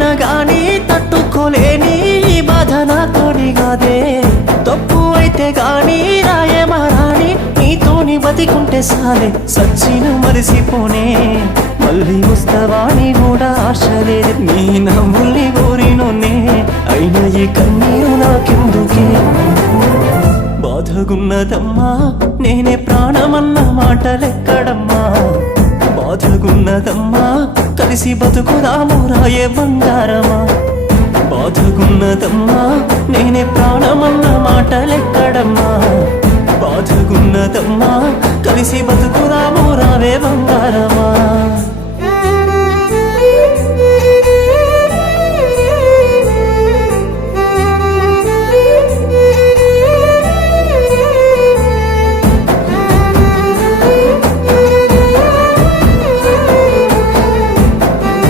అయినా గాని తట్టుకోలేని ఈ బాధ నాతోని కాదే తప్పు అయితే గాని రాయమా రాణి నీతోని బతికుంటే సాలే. సచ్చిన మరిసిపోనే. మళ్ళీ వస్తావాని కూడా ఆశ లేదు నీ నవ్వుల్ని కోరినోనే అయినా ఈ కన్నీరు నాకెందుకే? బాధగున్నదమ్మా నేనే ప్రాణమన్న మాటలే. బాధగున్నదమ్మా కలిసి బతుకుదాము రాయే బంగారమా? బాధగున్నదమ్మా నేనే ప్రాణమన్న మాటలెక్కడమ్మా? బాధగున్నదమ్మా కలిసి బతుకుదాము రావే